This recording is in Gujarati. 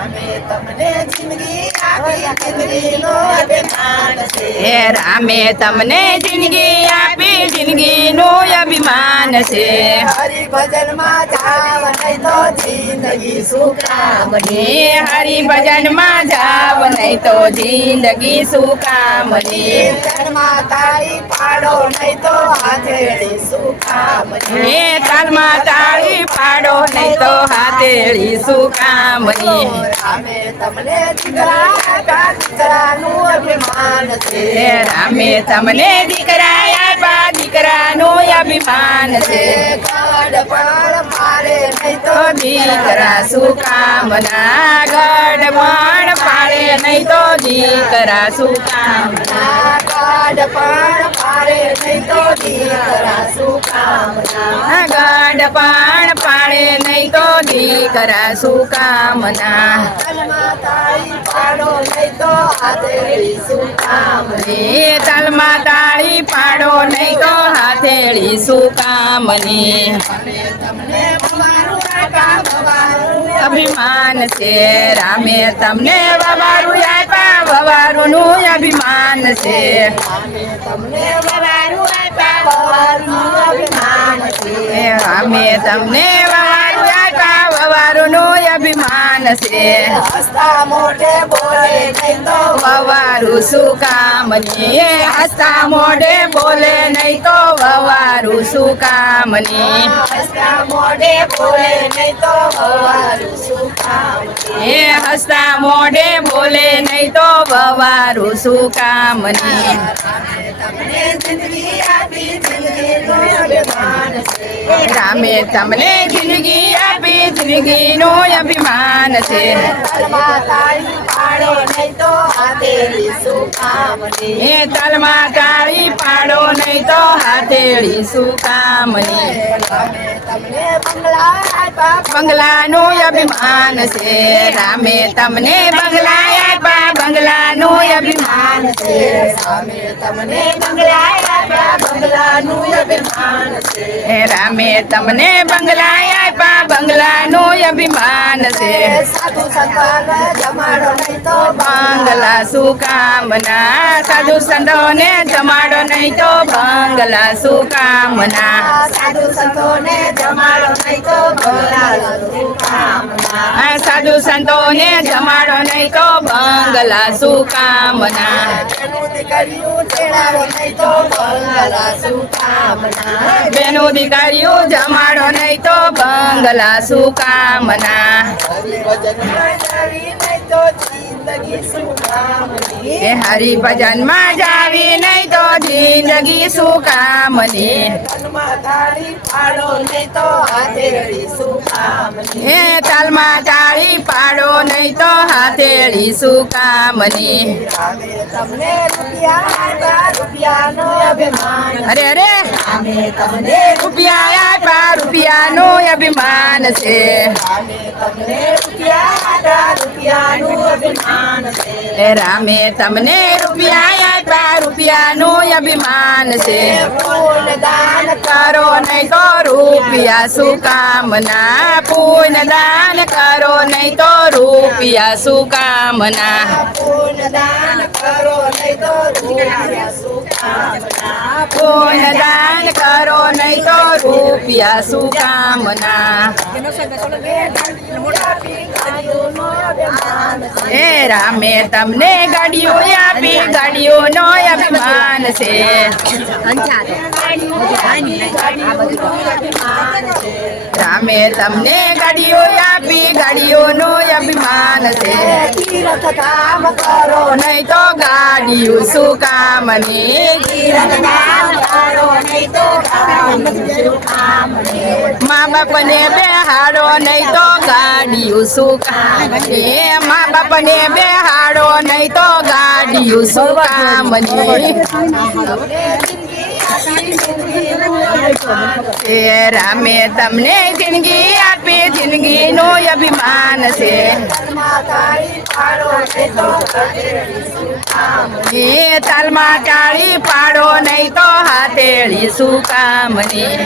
અમે તમને જિંદગી આપી જિંદગીનો અભિમાન છે. હે રામે તમને જિંદગી આપી જિંદગીનું અભિમાન છે. હરિભજનમાં જાવ નહીં તો જિંદગી શું કામ હે માં જાવ નહીં તો જિંદગી શું તાળી પાડો નહીં તો હાથેળી શું હે તાલમાં તાળી પાડો નહીં તો હાથેળી શું કામની અમે તમને દીકરા દીકરાનું અભિમાન છે. રામે તમને દીકરા દીકરાનું અભિમાન છે. ગઢ મારે નહીં તો દીકરા શું કામના ગઢ પણ પાડે નહીં તો દીકરા શું કામના ગઢ પણ મારે નહીં તો દીકરા શું ગઢ પણ પાડે નહીં તો દીકરા શું કામના તાલમાં તાળી પાડો નહીં તો હાથેળી શું કામની તમને અભિમાન છે રામે તમને વવારું આપ્યા તમને આપ્યા, ભગવાનનું અભિમાન છે. તમને વવારું વવારુંનું અભિમાન છે હસતા મોઢે બોલે નહીં તો વવારું શું કામની એ હસતા મોઢે બોલે નહીં તો વવારું શું કામની હસતા મોઢે બોલે નહીં તો ભગવાનનું શું કામની એ હસતા મોઢે બોલે નહીં તો વવારું શું કામની તમને જિંદગી રામે તમને જિંદગી આપી જિંદગીનું અભિમાન છે માતા તલમાં તાળી પાડો નહીં તો હાથેળી શું કામની અમે તમને બંગલા બંગલાનું અભિમાન છે રામે તમને બંગલા આપ્યા બંગલાનું અભિમાન છે રામે તમને બંગલા આપ્યા બંગલાનું અભિમાન છે રામે તમને બંગલા આપ્યા બંગલાનું અભિમાન છે. સાધુ સંતાન જમાડો નહીં તો બંગલા. શું કામના સાધુ સંતોને જમાડો નહીં તો બંગલા શું કામના સાધુ સંતોને જમાડો નહીં તો બંગલાનું કામના સાધુ સંતોને જમાડો નહીં તો બંગલા શું કામના એનું દીકરીયું નહીં તો બંગલા શું બેનું દીકરીઓ જમાડો નહીં તો બંગલા શું કામના હરિભજનમાં નહીં તો જિંદગી શું હરી ભજન હરિભજનમાં જાવી નહીં તો જિંદગી શું હે એ તાલમાં તાળી પાડો નહીં તો હાથેળી શું કામની? અમે તમને રૂપિયા આપ્યા રૂપિયાનો અભિમાન અરે અરે! રૂપિયા આપ્યા રૂપિયાનું અભિમાન છે. રામે તમને રૂપિયા આપ્યા રૂપિયાનું અભિમાન છે. દાન કરો નહીં તો રૂપિયા શું કામના પૂર્ણ દાન કરો નહીં તો રૂપિયા શું કામના પૂર્ણ દાન કરો નહીં તો રૂપિયા શું કામના પૂર્ણ દાન રૂપિયા શું કામના એ રામે, તમને ગાડીઓ આપી ગાડીઓ નો અભિમાન છે. રામે, તમને ગાડીઓ આપી ગાડીઓ નો અભિમાન છે. કામ કરો નહીં તો ગાડીઓ શું કામ કરો નહીં તો કામ શું કામની મા બાપને બેહાડો નહીં તો ગાડીયું શું કામની મા બાપને બેહાડો નહીં તો ગાડીયું શું કામની એ રામે તમને જિંદગી આપી, જિંદગીનો અભિમાન છે. એ તાલમાં કાળી પાડો નહીં તો હાથેળી શું કામની